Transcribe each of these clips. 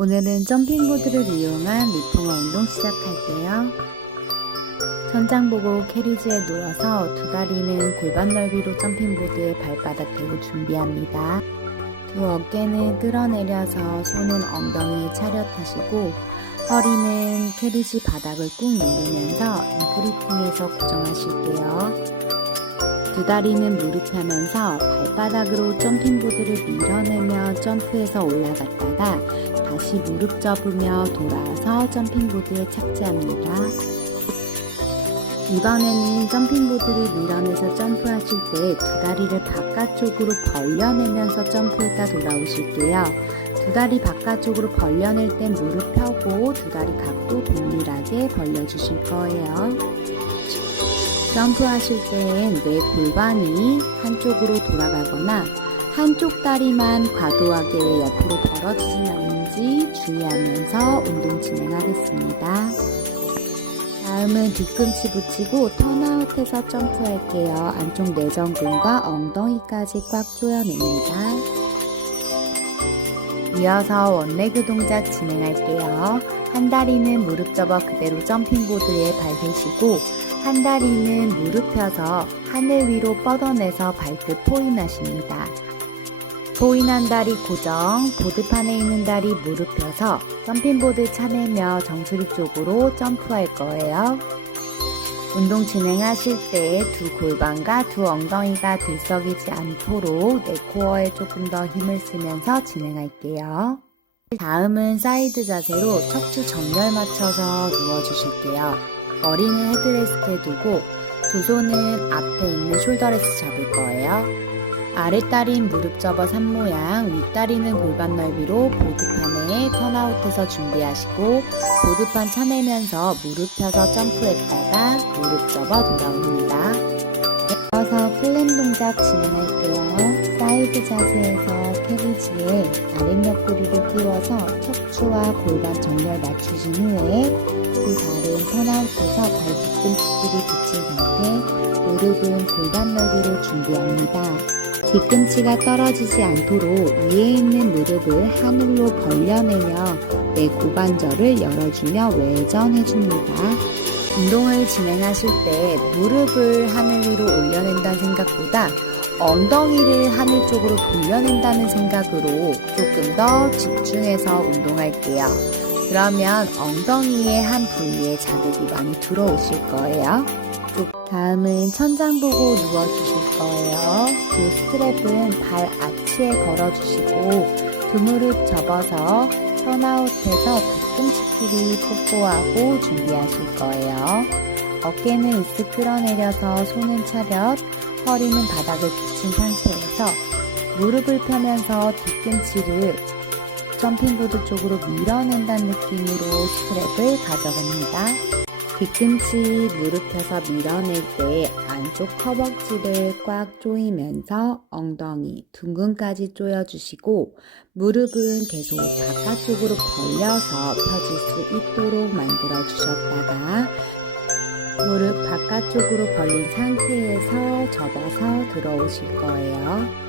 오늘은 점핑보드를 이용한 리포머 운동 시작할게요. 천장 보고 캐리지에 누워서 두 다리는 골반 넓이로 점핑보드에 발바닥 대고 준비합니다. 두 어깨는 끌어내려서 손은 엉덩이에 차렷하시고 허리는 캐리지 바닥을 꾹 누르면서 인프리팅해서 고정하실게요. 두 다리는 무릎 펴면서 발바닥으로 점핑보드를 밀어내며 점프해서 올라갔다가 다시 무릎 접으며 돌아와서 점핑보드에 착지합니다. 이번에는 점핑보드를 밀어내서 점프하실 때 두 다리를 바깥쪽으로 벌려내면서 점프했다 돌아오실게요. 두 다리 바깥쪽으로 벌려낼 땐 무릎 펴고 두 다리 각도 동일하게 벌려주실 거예요. 점프하실 땐내 골반이 한쪽으로 돌아가거나 한쪽 다리만 과도하게 옆으로 벌어지진 않는지 주의하면서 운동 진행하겠습니다. 다음은 뒤꿈치 붙이고 턴아웃해서 점프할게요. 안쪽 내전근과 엉덩이까지 꽉 조여냅니다. 이어서 원레그 동작 진행할게요. 한 다리는 무릎 접어 그대로 점핑보드에 발 대시고 한 다리는 무릎 펴서 하늘 위로 뻗어내서 발끝 포인하십니다. 포인한 다리 고정, 보드판에 있는 다리 무릎 펴서 점핑보드 차내며 정수리 쪽으로 점프할 거예요. 운동 진행하실 때 두 골반과 두 엉덩이가 들썩이지 않도록 내 코어에 조금 더 힘을 쓰면서 진행할게요. 다음은 사이드 자세로 척추 정렬 맞춰서 누워주실게요. 머리는 헤드레스트에 두고 두 손은 앞에 있는 숄더레스 잡을 거예요. 아랫다리는 무릎 접어 산 모양, 윗다리는 골반 넓이로 보드판에 턴아웃해서 준비하시고 보드판 차내면서 무릎 펴서 점프했다가 무릎 접어 돌아옵니다. 이어서 플랜 동작 진행할게요. 사이드 자세에서 캐리지에 아랫옆구리를 끼워서 척추와 골반 정렬 맞추신 후에 그 발은 턴아웃해서 발 뒤꿈치끼리 붙인 상태 무릎은 골반 넓이로 준비합니다. 뒤꿈치가 떨어지지 않도록 위에 있는 무릎을 하늘로 벌려내며 내 고관절을 열어주며 외전해줍니다. 운동을 진행하실 때 무릎을 하늘 위로 올려낸다는 생각보다 엉덩이를 하늘 쪽으로 돌려낸다는 생각으로 조금 더 집중해서 운동할게요. 그러면 엉덩이의 한 부위에 자극이 많이 들어오실 거예요. 다음은 천장 보고 누워주실 거예요. 그 스트랩은 발 아치에 걸어주시고 두 무릎 접어서 턴아웃해서 뒤꿈치끼리 뽀뽀하고 준비하실 거예요. 어깨는 으쓱 끌어내려서 손은 차렷, 허리는 바닥을 붙인 상태에서 무릎을 펴면서 뒤꿈치를 점핑보드 쪽으로 밀어낸다는 느낌으로 스트랩을 가져갑니다. 뒤꿈치 무릎 펴서 밀어낼 때 안쪽 허벅지를 꽉 조이면서 엉덩이, 둥근까지 조여주시고 무릎은 계속 바깥쪽으로 벌려서 펴질 수 있도록 만들어 주셨다가 무릎 바깥쪽으로 벌린 상태에서 접어서 들어오실 거예요.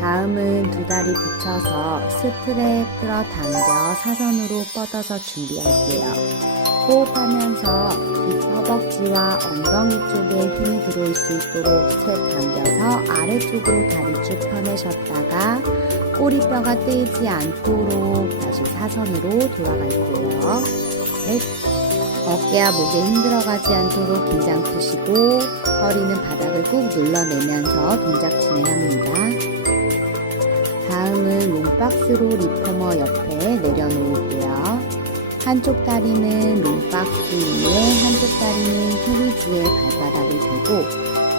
다음은 두 다리 붙여서 스트랩 끌어 당겨 사선으로 뻗어서 준비할게요. 호흡하면서 뒷 허벅지와 엉덩이 쪽에 힘이 들어올 수 있도록 스트랩 당겨서 아래쪽으로 다리 쭉 펴내셨다가 꼬리뼈가 떼이지 않도록 다시 사선으로 돌아갈게요. 넷. 어깨와 목에 힘들어가지 않도록 긴장 푸시고 허리는 바닥을 꾹 눌러내면서 동작 진행합니다. 다음은 롱박스로 리포머 옆에 내려놓을게요. 한쪽 다리는 롱박스 위에 한쪽 다리는 캐리지에 발바닥을 대고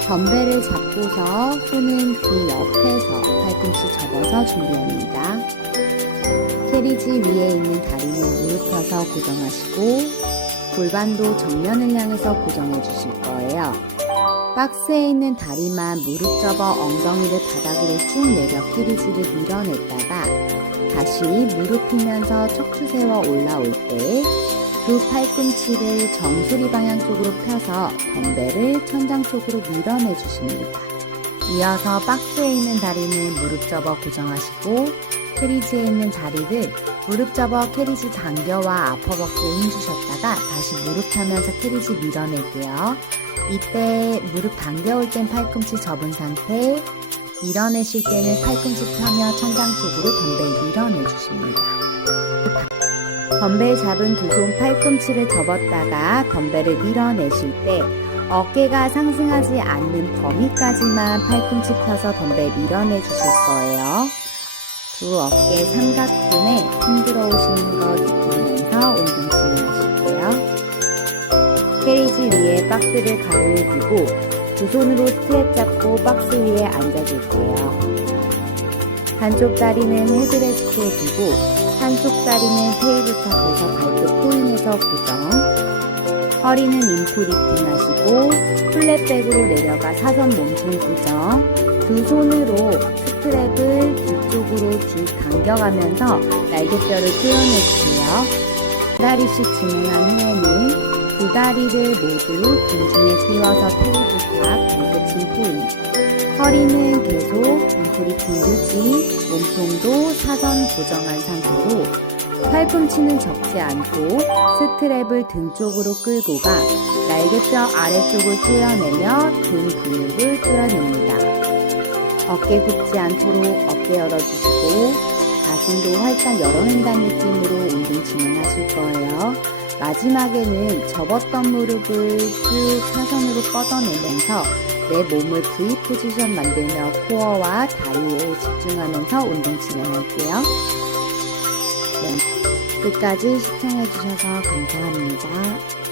덤벨을 잡고서 손은 귀 옆에서 팔꿈치 접어서 준비합니다. 캐리지 위에 있는 다리는 무릎 펴서 고정하시고 골반도 정면을 향해서 고정해 주실 거예요. 박스에 있는 다리만 무릎 접어 엉덩이를 바닥으로 쭉 내려 캐리지를 밀어냈다가 다시 무릎 펴면서 척추 세워 올라올 때 두 팔꿈치를 정수리 방향 쪽으로 펴서 덤벨을 천장 쪽으로 밀어내 주십니다. 이어서 박스에 있는 다리는 무릎 접어 고정하시고 크리즈에 있는 자리를 무릎 접어 캐리지 당겨와 아퍼벅스에 힘주셨다가 다시 무릎 펴면서 캐리지 밀어낼게요. 이때 무릎 당겨올 땐 팔꿈치 접은 상태, 밀어내실 때는 팔꿈치 펴며 천장 쪽으로 덤벨 밀어내주십니다. 덤벨 잡은 두 손 팔꿈치를 접었다가 덤벨을 밀어내실 때 어깨가 상승하지 않는 범위까지만 팔꿈치 펴서 덤벨 밀어내 주실 거예요. 두 어깨 삼각근에 힘 들어오시는 거 느끼면서 운동 진행하실게요. 캐리지 위에 박스를 가로에 두고 두 손으로 스트랩 잡고 박스 위에 앉아줄게요. 한쪽 다리는 헤드레스트에 두고 한쪽 다리는 테이블탑에서 발끝 포인해서 고정. 허리는 인프리팅 하시고 플랫백으로 내려가 사선 몸통 고정. 두 손으로 스트랩을 뒤쪽으로 쭉 당겨가면서 날개뼈를 표현해주세요. 두 다리씩 진행한 후에는 두 다리를 모두 중심에 띄워서 테이블탑 발끝인 포인. 허리는 계속 인프리팅 유지, 몸통도 사선 고정한 상태로 팔꿈치는 접지 않고 스트랩을 등 쪽으로 끌고 가 날개뼈 아래쪽을 줄여내며 등 근육을 줄여냅니다. 어깨 굽지 않도록 어깨 열어주시고 가슴도 활짝 열어낸다는 느낌으로 운동 진행하실 거예요. 마지막에는 접었던 무릎을 쭉 사선으로 뻗어내면서 내 몸을 V 포지션 만들며 코어와 다리에 집중하면서 운동 진행할게요. 네, 끝까지 시청해주셔서 감사합니다.